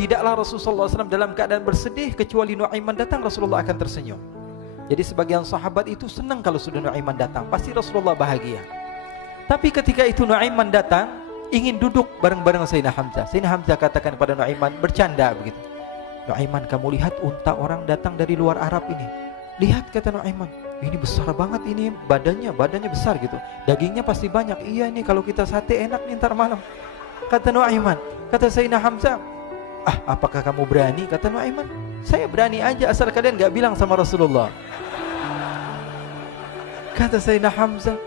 tidaklah Rasulullah SAW dalam keadaan bersedih kecuali Nuaiman datang Rasulullah akan tersenyum. Jadi sebagian sahabat itu senang kalau sudah Nuaiman datang, pasti Rasulullah bahagia. Tapi ketika itu Nuaiman datang, ingin duduk bareng-bareng Sayyidina Hamzah. Sayyidina Hamzah katakan kepada Nuaiman, bercanda begitu. Nuaiman, kamu lihat unta orang datang dari luar Arab ini. Lihat, kata Nuaiman, ini besar banget ini, badannya besar gitu. Dagingnya pasti banyak. Iya, ini kalau kita sate enak nih ntar malam. Kata Nuaiman. Kata Sayyidina Hamzah, apakah kamu berani? Kata Nuaiman, saya berani aja asal kalian gak bilang sama Rasulullah. Kata Sayyidina Hamzah,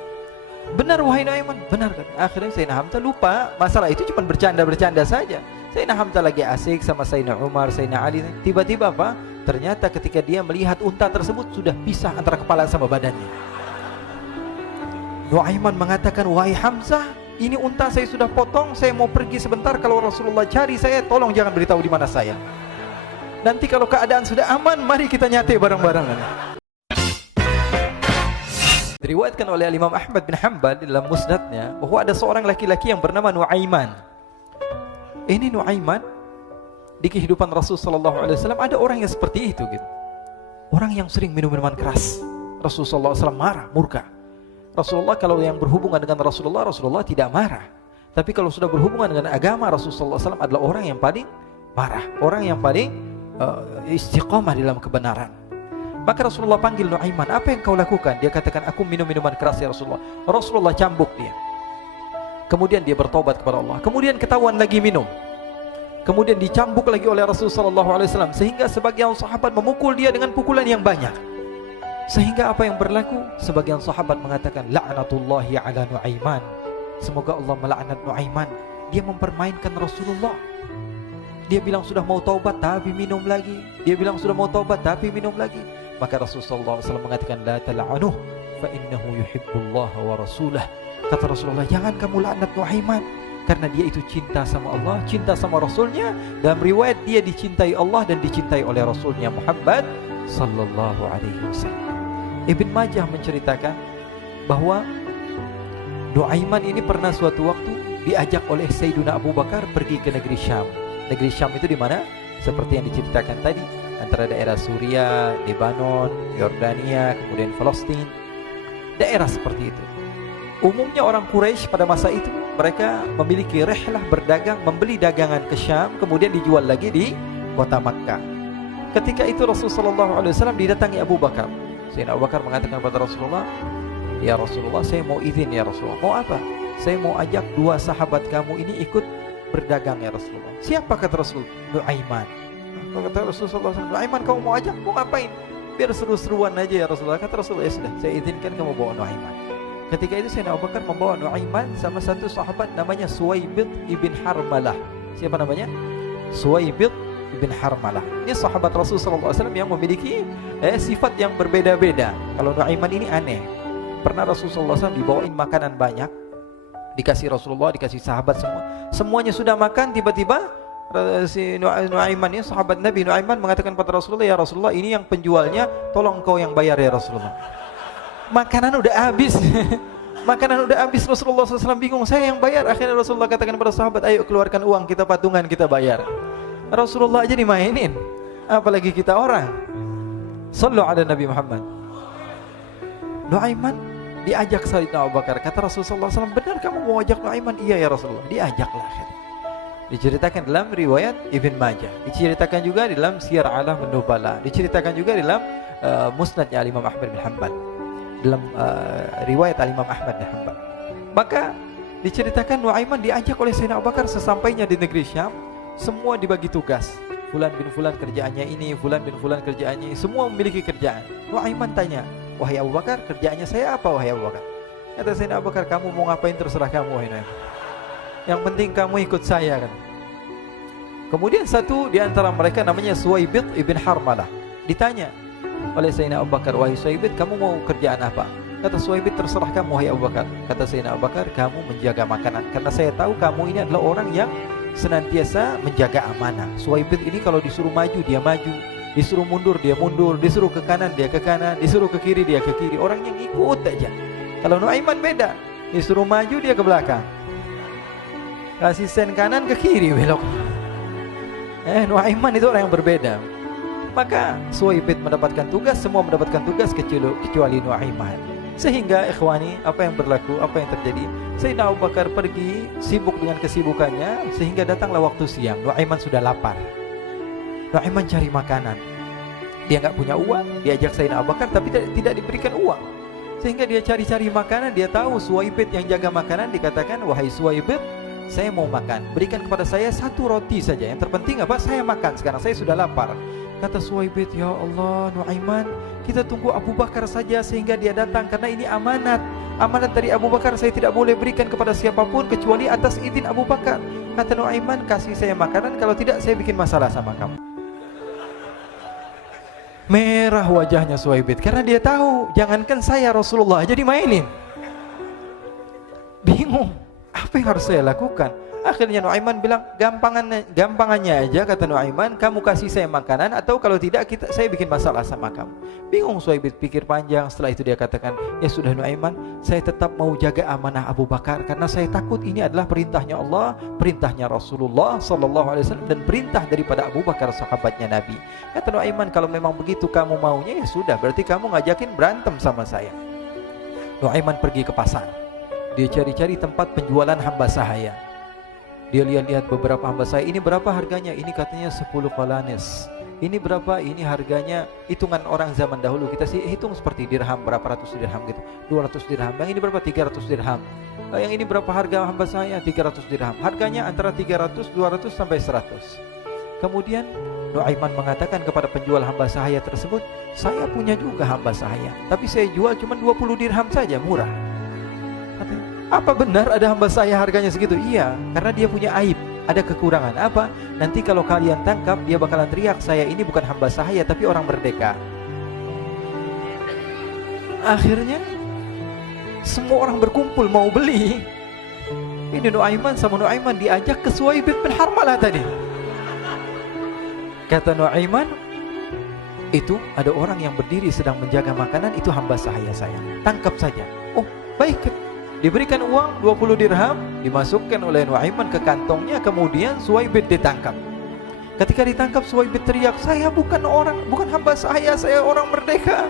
benar wahai Nuaiman, benar kan? Akhirnya Sayyidina Hamzah lupa masalah itu, cuma bercanda-bercanda saja. Sayyidina Hamzah lagi asik sama Sayyidina Umar, Sayyidina Ali. Tiba-tiba apa? Ternyata ketika dia melihat unta tersebut sudah pisah antara kepala sama badannya. Nuaiman mengatakan, wahai Hamzah, ini unta saya sudah potong, saya mau pergi sebentar. Kalau Rasulullah cari saya, tolong jangan beritahu di mana saya. Nanti kalau keadaan sudah aman, mari kita nyate bareng-bareng. Diriwayatkan oleh Imam Ahmad bin Hanbal dalam musnadnya bahwa ada seorang laki-laki yang bernama Nuaiman. Ini Nuaiman di kehidupan Rasulullah SAW ada orang yang seperti itu gitu. Orang yang sering minum minuman keras. Rasulullah SAW marah, murka. Rasulullah kalau yang berhubungan dengan Rasulullah tidak marah. Tapi kalau sudah berhubungan dengan agama, Rasulullah SAW adalah orang yang paling marah, orang yang paling istiqamah dalam kebenaran. Maka Rasulullah panggil Nuaiman, apa yang kau lakukan? Dia katakan, aku minum minuman keras ya Rasulullah. Rasulullah cambuk dia. Kemudian dia bertobat kepada Allah. Kemudian ketahuan lagi minum. Kemudian dicambuk lagi oleh Rasulullah SAW, sehingga sebagian sahabat memukul dia dengan pukulan yang banyak. Sehingga apa yang berlaku? Sebagian sahabat mengatakan, la'natullahi ala Nuaiman. Semoga Allah melaknat Nuaiman. Dia mempermainkan Rasulullah. Dia bilang sudah mau taubat tapi minum lagi. Dia bilang sudah mau taubat tapi minum lagi. Maka Rasulullah SAW mengatakan, la tal'anuh fa innahu yuhibbullaha wa rasulah. Kata Rasulullah, jangan kamu laknat Nuaiman, karena dia itu cinta sama Allah, cinta sama Rasulnya. Dalam riwayat dia dicintai Allah dan dicintai oleh Rasulnya Muhammad sallallahu alaihi wasallam. Ibn Majah menceritakan bahwa Nuaiman ini pernah suatu waktu diajak oleh Sayyidina Abu Bakar pergi ke negeri Syam. Negeri Syam itu di mana? Seperti yang diceritakan tadi, antara daerah Suriah, Lebanon, Yordania, kemudian Palestina. Daerah seperti itu. Umumnya orang Quraisy pada masa itu mereka memiliki rihlah berdagang, membeli dagangan ke Syam, kemudian dijual lagi di kota Makkah. Ketika itu Rasulullah SAW didatangi Abu Bakar. Sayyidina Abu Bakar mengatakan kepada Rasulullah, ya Rasulullah, saya mau izin ya Rasulullah. Mau apa? Saya mau ajak dua sahabat kamu ini ikut berdagang ya Rasulullah. Siapa? Kata Rasul? Nuaiman. Kata Rasulullah SAW, Nuaiman kamu mau ajak? Mau ngapain? Biar seru-seruan aja ya Rasulullah. Kata Rasulullah, ya sudah, saya izinkan kamu bawa Nuaiman. Ketika itu Sayyidina Abu Bakar membawa Nuaiman sama satu sahabat namanya Suwaibid ibn Harmalah. Siapa namanya? Suwaibid ibn Harmalah. Ini sahabat Rasulullah SAW yang memiliki sifat yang berbeda-beda. Kalau Nuaiman ini aneh. Pernah Rasulullah SAW dibawain makanan banyak, dikasih Rasulullah, dikasih sahabat semua. Semuanya sudah makan, tiba-tiba si Nuaiman ini, sahabat Nabi Nuaiman mengatakan kepada Rasulullah, ya Rasulullah, ini yang penjualnya, tolong kau yang bayar ya Rasulullah. Makanan udah habis. Makanan udah habis, Rasulullah SAW bingung, saya yang bayar. Akhirnya Rasulullah katakan kepada sahabat, ayo keluarkan uang, kita patungan, kita bayar. Rasulullah aja dimainin, apalagi kita orang. Sallu ala Nabi Muhammad. Nuaiman diajak Sayyidina Abu Bakar. Kata Rasulullah SAW, benar kamu mau ajak Nuaiman? Iya ya Rasulullah. Diajaklah. Diceritakan dalam riwayat Ibn Majah, diceritakan juga dalam Siyar A'lam An-Nubala, diceritakan juga dalam musnadnya Imam Ahmad bin Hanbal, dalam riwayat Imam Ahmad bin Hanbal. Maka diceritakan Nuaiman diajak oleh Sayyidina Abu Bakar. Sesampainya di negeri Syam, semua dibagi tugas. Fulan bin Fulan kerjaannya ini, Fulan bin Fulan kerjaannya ini, semua memiliki kerjaan. Nuaiman tanya, wahai Abu Bakar, kerjaannya saya apa wahai Abu Bakar? Kata Sayyidina Abu Bakar, kamu mau ngapain terserah kamu wahai Nuaiman. Yang penting kamu ikut saya kan. Kemudian satu di antara mereka namanya Suwaibid ibn Harmalah. Ditanya oleh Sayyidina Abu Bakar, wahai Suwaibid, kamu mau kerjaan apa? Kata Suwaibid, terserah kamu wahai Abu Bakar. Kata Sayyidina Abu Bakar, kamu menjaga makanan, karena saya tahu kamu ini adalah orang yang senantiasa menjaga amanah. Suwaibid ini kalau disuruh maju dia maju, disuruh mundur dia mundur, disuruh ke kanan dia ke kanan, disuruh ke kiri dia ke kiri. Orang yang ikut aja. Kalau Nuaiman beda, disuruh maju dia ke belakang, kasih sen kanan ke kiri belok. Nuaiman itu orang yang berbeda. Maka Suwaibid mendapatkan tugas, semua mendapatkan tugas kecuali Nuaiman. Sehingga ikhwani, apa yang berlaku, apa yang terjadi? Sayyidina Abu Bakar pergi sibuk dengan kesibukannya, sehingga datanglah waktu siang. Nuaiman sudah lapar. Nuaiman cari makanan. Dia nggak punya uang, diajak Sayyidina Abu Bakar tapi tidak diberikan uang. Sehingga dia cari-cari makanan, dia tahu Suwaibid yang jaga makanan, dikatakan, "Wahai Suwaibid, saya mau makan, berikan kepada saya 1 roti saja. Yang terpenting apa? Saya makan sekarang, saya sudah lapar." Kata Suwaibid, "Ya Allah, Nuaiman, kita tunggu Abu Bakar saja sehingga dia datang, karena ini amanat. Amanat dari Abu Bakar, saya tidak boleh berikan kepada siapapun kecuali atas izin Abu Bakar." Kata Nuaiman, "Kasih saya makanan, kalau tidak saya bikin masalah sama kamu." Merah wajahnya Suwaibid karena dia tahu, jangankan saya, Rasulullah aja dimainin. Bingung, apa yang harus saya lakukan? Akhirnya Nuaiman bilang, gampangannya aja, kata Nuaiman, kamu kasih saya makanan, atau kalau tidak saya bikin masalah sama kamu. Bingung Suwaibid, pikir panjang. Setelah itu dia katakan, "Ya sudah Nuaiman, saya tetap mau jaga amanah Abu Bakar, karena saya takut ini adalah perintahnya Allah, perintahnya Rasulullah SAW, dan perintah daripada Abu Bakar, sahabatnya Nabi." Kata Nuaiman, "Kalau memang begitu kamu maunya, ya sudah, berarti kamu ngajakin berantem sama saya." Nuaiman pergi ke pasar. Dia cari-cari tempat penjualan hamba sahaya. Dia lihat-lihat beberapa hamba sahaya. Ini berapa harganya? Ini katanya 10 qalanis. Ini berapa? Ini harganya, hitungan orang zaman dahulu, kita sih hitung seperti dirham, berapa ratus dirham gitu, 200 dirham. Yang ini berapa? 300 dirham. Yang ini berapa harga hamba sahaya? 300 dirham. Harganya antara 300, 200 sampai 100. Kemudian Nuaiman mengatakan kepada penjual hamba sahaya tersebut, "Saya punya juga hamba sahaya, tapi saya jual cuma 20 dirham saja, murah." Katanya, "Apa benar ada hamba saya harganya segitu?" "Iya, karena dia punya aib, ada kekurangan." "Apa?" "Nanti kalau kalian tangkap, dia bakalan teriak, saya ini bukan hamba sahaya tapi orang merdeka." Akhirnya semua orang berkumpul mau beli. Ini Nuaiman sama Nuaiman diajak ke Suwaibid bin Harmalah tadi. Kata Nuaiman, "Itu ada orang yang berdiri sedang menjaga makanan, itu hamba sahaya saya, tangkap saja." "Oh baik." Diberikan uang 20 dirham, dimasukkan oleh Nuaiman ke kantongnya, kemudian Suwaibid ditangkap. Ketika ditangkap, Suwaibid teriak, "Saya bukan hamba saya orang merdeka."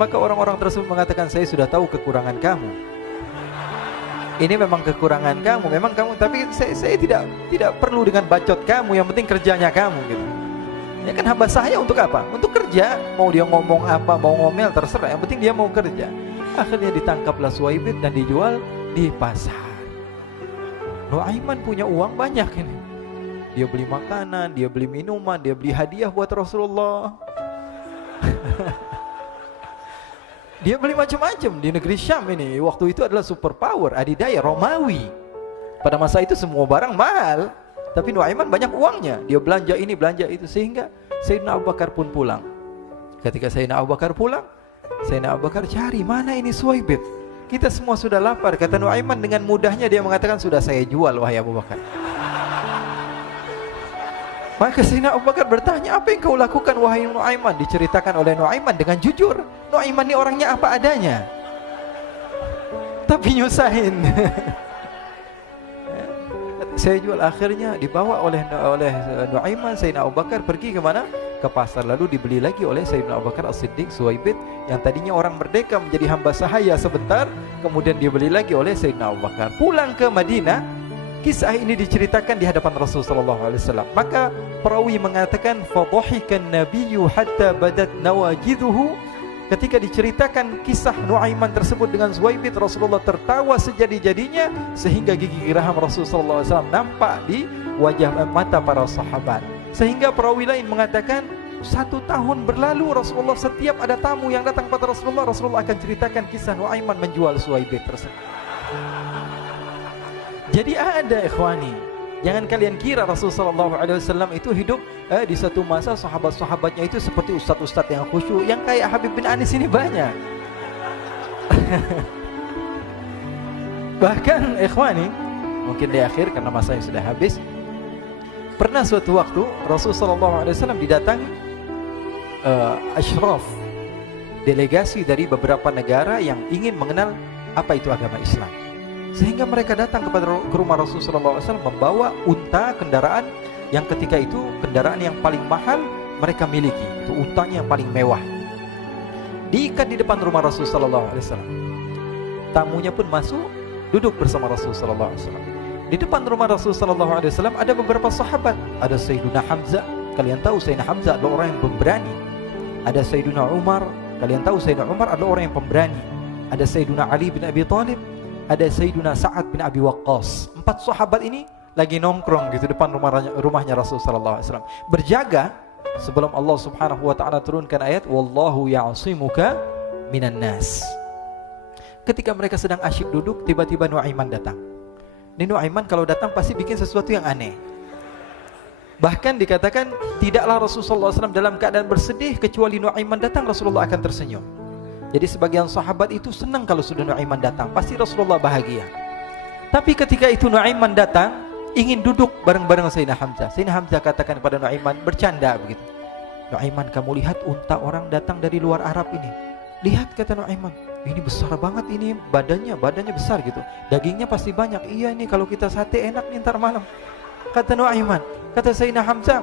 Maka orang-orang tersebut mengatakan, "Saya sudah tahu kekurangan kamu. Ini memang kekurangan kamu, memang kamu, tapi saya tidak perlu dengan bacot kamu, yang penting kerjanya kamu gitu. Ya kan hamba saya untuk apa? Untuk kerja, mau dia ngomong apa, mau ngomel terserah, yang penting dia mau kerja." Akhirnya ditangkaplah Suwaibid dan dijual di pasar. Nuaiman punya uang banyak ini. Dia beli makanan, dia beli minuman, dia beli hadiah buat Rasulullah. Dia beli macam-macam di negeri Syam ini. Waktu itu adalah superpower, adidaya Romawi. Pada masa itu semua barang mahal, tapi Nuaiman banyak uangnya. Dia belanja ini, belanja itu, sehingga Sayyidina Abu Bakar pun pulang. Ketika Sayyidina Abu Bakar pulang, Sayyidina Abu Bakar cari, "Mana ini Suwaibid? Kita semua sudah lapar." Kata Nuaiman dengan mudahnya dia mengatakan, "Sudah saya jual wahai Abu Bakar." Maka Sayyidina Abu Bakar bertanya, "Apa yang kau lakukan wahai Nuaiman?" Diceritakan oleh Nuaiman dengan jujur. Nuaiman ini orangnya apa adanya, tapi nyusahin. Saya jual. Akhirnya dibawa oleh Nuaiman, Sayyidina Abu Bakar pergi ke mana? Ke pasar. Lalu dibeli lagi oleh Sayyidina Abu Bakar As-Siddiq, Suwaibid yang tadinya orang merdeka menjadi hamba sahaya sebentar, kemudian dibeli lagi oleh Sayyidina Abu Bakar. Pulang ke Madinah, kisah ini diceritakan di hadapan Rasulullah SAW. Maka perawi mengatakan, "Fadhahikan nabiyyu hatta badat nawajiduhu." Ketika diceritakan kisah Nuaiman tersebut dengan Suwaibid, Rasulullah tertawa sejadi-jadinya sehingga gigi geraham Rasulullah SAW nampak di wajah mata para sahabat. Sehingga perawi lain mengatakan 1 tahun berlalu, Rasulullah setiap ada tamu yang datang pada Rasulullah akan ceritakan kisah Nuaiman menjual Suwaibid tersebut. Jadi ada ikhwani, jangan kalian kira Rasulullah SAW itu hidup di satu masa sahabat-sahabatnya itu seperti ustadz-ustadz yang khusyuk, yang kayak Habib bin Anis ini banyak. Bahkan ikhwani, mungkin di akhir karena masanya sudah habis, pernah suatu waktu Rasulullah SAW didatangi asyraf, delegasi dari beberapa negara yang ingin mengenal apa itu agama Islam. Sehingga mereka datang ke rumah Rasulullah SAW membawa unta, kendaraan yang ketika itu kendaraan yang paling mahal mereka miliki, itu untanya yang paling mewah. Diikat di depan rumah Rasul sallallahu alaihi wasallam. Tamunya pun masuk, duduk bersama Rasul sallallahu alaihi wasallam. Di depan rumah Rasul sallallahu alaihi wasallam ada beberapa sahabat. Ada Sayyiduna Hamzah. Kalian tahu Sayyidina Hamzah adalah orang yang pemberani. Ada Sayyiduna Umar. Kalian tahu Sayyidina Umar adalah orang yang pemberani. Ada Sayyiduna Ali bin Abi Thalib. Ada Sayyiduna Sa'ad bin Abi Waqqas. 4 sahabat ini lagi nongkrong gitu depan rumahnya Rasul sallallahu alaihi wasallam. Berjaga sebelum Allah Subhanahu wa taala turunkan ayat wallahu ya'simuka minan nas. Ketika mereka sedang asyik duduk, tiba-tiba Nuaiman datang. Ini Nuaiman kalau datang pasti bikin sesuatu yang aneh. Bahkan dikatakan tidaklah Rasulullah SAW dalam keadaan bersedih kecuali Nuaiman datang Rasulullah akan tersenyum. Jadi sebagian sahabat itu senang kalau sudah Nuaiman datang, pasti Rasulullah bahagia. Tapi ketika itu Nuaiman datang, ingin duduk bareng-bareng Sayyidina Hamzah. Sayyidina Hamzah katakan kepada Nuaiman, bercanda begitu. Nuaiman, kamu lihat unta orang datang dari luar Arab ini. Lihat, kata Nuaiman, ini besar banget ini, badannya besar gitu. Dagingnya pasti banyak. Iya, ini kalau kita sate enak nih ntar malam. Kata Nuaiman. Kata Sayyidina Hamzah,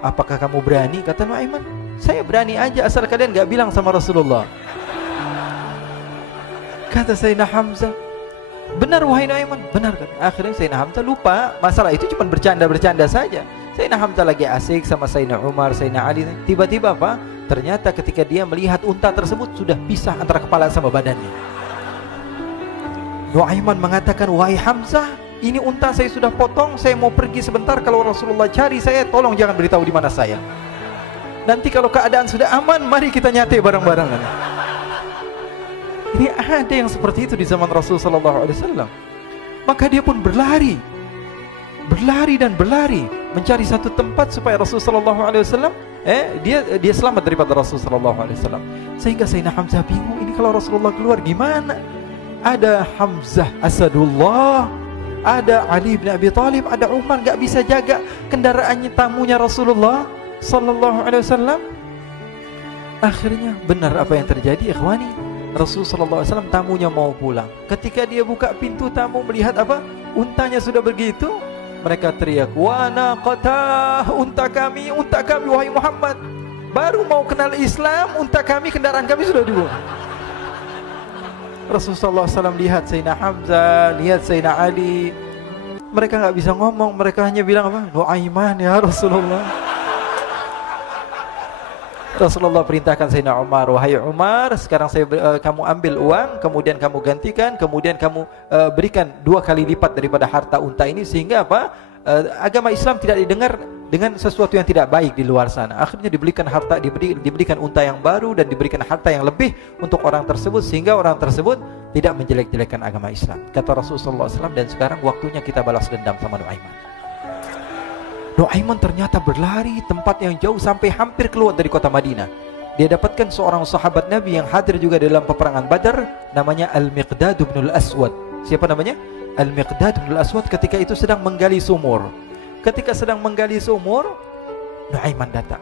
apakah kamu berani? Kata Nuaiman, saya berani aja asal kalian gak bilang sama Rasulullah. Kata Sayyidina Hamzah, benar wahai Nuaiman, benar kan? Akhirnya Sayyidina Hamzah lupa masalah itu, cuma bercanda-bercanda saja. Sayyidina Hamzah lagi asik sama Sayyidina Umar, Sayyidina Ali. Tiba-tiba apa? Ternyata ketika dia melihat unta tersebut sudah pisah antara kepala sama badannya. Nuaiman mengatakan, wahai Hamzah, ini unta saya sudah potong, saya mau pergi sebentar. Kalau Rasulullah cari saya, tolong jangan beritahu di mana saya. Nanti kalau keadaan sudah aman, mari kita nyate bareng-bareng. Ini ada yang seperti itu di zaman Rasulullah sallallahu alaihi wasallam. Maka dia pun berlari dan berlari mencari satu tempat supaya Rasulullah sallallahu alaihi wasallam dia selamat daripada Rasulullah sallallahu alaihi wasallam. Sehingga Sayyidina Hamzah bingung, ini kalau Rasulullah keluar gimana? Ada Hamzah Asadullah, ada Ali bin Abi Thalib, ada Umar, gak bisa jaga kendaraannya tamunya Rasulullah sallallahu alaihi wasallam. Akhirnya benar apa yang terjadi, ikhwani. Rasulullah sallallahu alaihi wasallam tamunya mau pulang. Ketika dia buka pintu, tamu melihat apa? Untanya sudah begitu. Mereka teriak, wa naqatah, unta kami wahai Muhammad. Baru mau kenal Islam, unta kami, kendaraan kami sudah dibuang. Rasulullah SAW lihat Sayyidina Hamzah, lihat Sayyidina Ali. Mereka gak bisa ngomong, mereka hanya bilang apa? Nuaiman ya Rasulullah. Rasulullah perintahkan Sayyidina Umar, wahai Umar, sekarang kamu ambil uang, kemudian kamu gantikan, kemudian kamu berikan 2 kali lipat daripada harta unta ini, sehingga apa? Agama Islam tidak didengar dengan sesuatu yang tidak baik di luar sana. Akhirnya diberikan harta, diberikan unta yang baru dan diberikan harta yang lebih untuk orang tersebut, sehingga orang tersebut tidak menjelek-jelekan agama Islam. Kata Rasulullah SAW, dan sekarang waktunya kita balas dendam sama Nuaiman. Nuaiman ternyata berlari tempat yang jauh sampai hampir keluar dari kota Madinah. Dia dapatkan seorang sahabat Nabi yang hadir juga dalam peperangan Badar, namanya Al-Miqdad bin Al-Aswad. Siapa namanya? Al-Miqdad bin Al-Aswad ketika itu sedang menggali sumur. Ketika sedang menggali sumur, Nuaiman datang.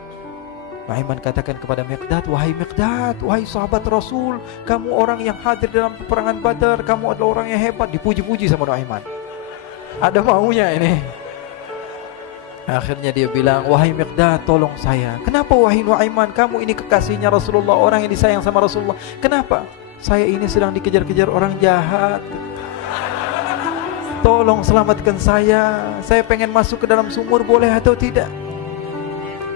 Nuaiman katakan kepada Miqdad, wahai Miqdad, wahai sahabat Rasul, kamu orang yang hadir dalam peperangan Badar, kamu adalah orang yang hebat. Dipuji-puji sama Nuaiman. Ada maunya ini. Akhirnya dia bilang, wahai Miqdad, tolong saya. Kenapa wahai Nuaiman, kamu ini kekasihnya Rasulullah, orang yang disayang sama Rasulullah. Kenapa? Saya ini sedang dikejar-kejar orang jahat. Tolong selamatkan saya. Saya pengen masuk ke dalam sumur, boleh atau tidak?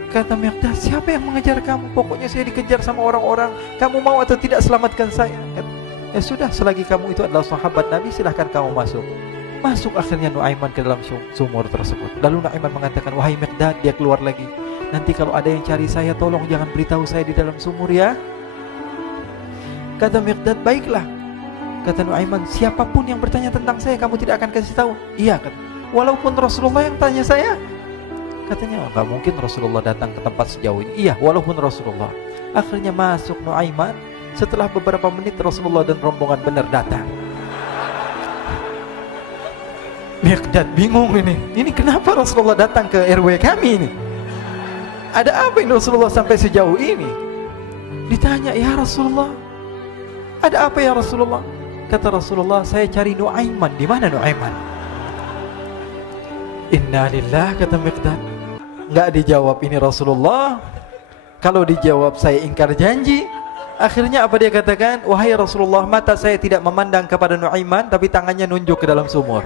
Kata Miqdad, siapa yang mengejar kamu? Pokoknya saya dikejar sama orang-orang. Kamu mau atau tidak selamatkan saya? Ya sudah, selagi kamu itu adalah sahabat Nabi, silahkan kamu masuk. Masuk akhirnya Nuaiman ke dalam sumur tersebut. Lalu Nuaiman mengatakan, wahai Miqdad, dia keluar lagi. Nanti kalau ada yang cari saya, tolong jangan beritahu saya di dalam sumur ya. Kata Miqdad, baiklah. Kata Nuaiman, siapapun yang bertanya tentang saya, kamu tidak akan kasih tahu. Iya, kata. Walaupun Rasulullah yang tanya saya. Katanya, enggak mungkin Rasulullah datang ke tempat sejauh ini. Iya, walaupun Rasulullah. Akhirnya masuk Nuaiman. Setelah beberapa menit, Rasulullah dan rombongan benar datang. Miqdad bingung ini. Ini kenapa Rasulullah datang ke RW kami ini? Ada apa ini Rasulullah sampai sejauh ini? Ditanya, ya Rasulullah, ada apa ya Rasulullah? Kata Rasulullah, saya cari Nuaiman. Di mana Nuaiman? Inna lillah, kata Miqdad. Nggak dijawab ini Rasulullah. Kalau dijawab saya ingkar janji. Akhirnya apa dia katakan? Wahai Rasulullah, mata saya tidak memandang kepada Nuaiman, tapi tangannya nunjuk ke dalam sumur.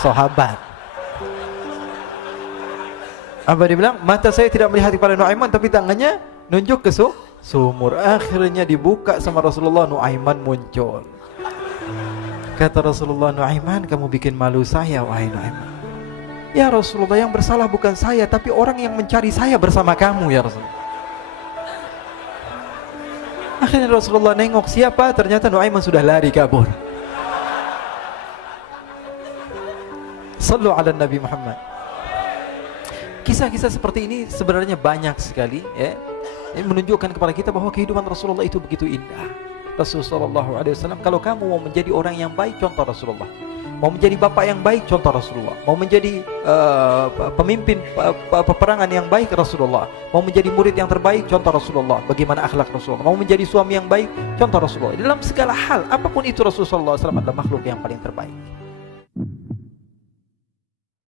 Sahabat. Apa dia bilang? Mata saya tidak melihat kepada Nuaiman, tapi tangannya nunjuk ke sumur. Akhirnya dibuka sama Rasulullah, Nuaiman muncul. Kata Rasulullah, Nuaiman, kamu bikin malu saya, wahai Nuaiman. Ya Rasulullah, yang bersalah bukan saya, tapi orang yang mencari saya bersama kamu, ya Rasulullah. Akhirnya Rasulullah nengok, siapa? Ternyata Nuaiman sudah lari kabur. Sallu ala Nabi Muhammad. Kisah-kisah seperti ini sebenarnya banyak sekali, ya. Ini menunjukkan kepada kita bahwa kehidupan Rasulullah itu begitu indah. Rasulullah SAW, kalau kamu mau menjadi orang yang baik, contoh Rasulullah. Mau menjadi bapak yang baik, contoh Rasulullah. Mau menjadi pemimpin peperangan yang baik, Rasulullah. Mau menjadi murid yang terbaik, contoh Rasulullah. Bagaimana akhlak Rasulullah. Mau menjadi suami yang baik, contoh Rasulullah. Dalam segala hal, apapun itu, Rasulullah SAW adalah makhluk yang paling terbaik.